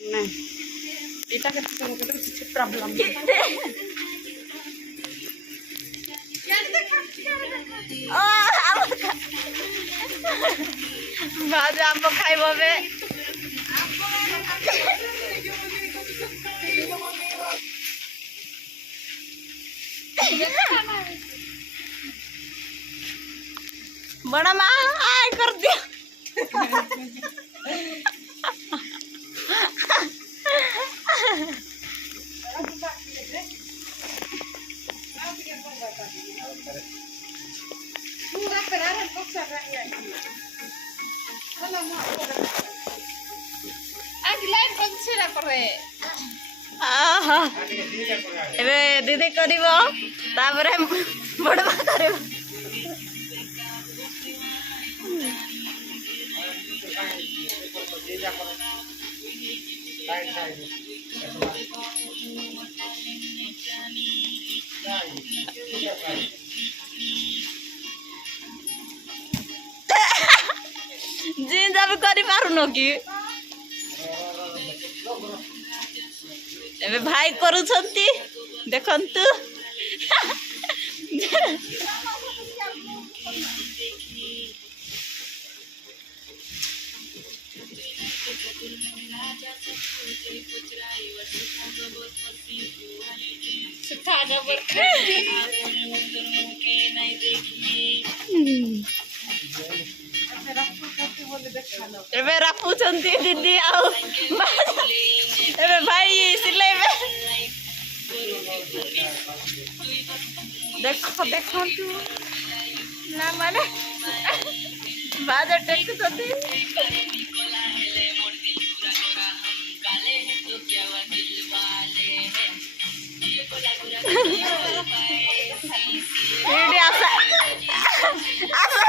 नहीं इटा के प्रॉब्लम भाज आंब खाइब बे बड़ा माँ आय कर दिया दीदी कर बड़वा कर जिंजा भी करी पारुनो कि एबे भाई करूछंती देखंतु एबे रखुछंती दीदी आउ एबे भाई सिलाई में देखो देखो ना माने बाजा टेकुछंती एडी आसा आसा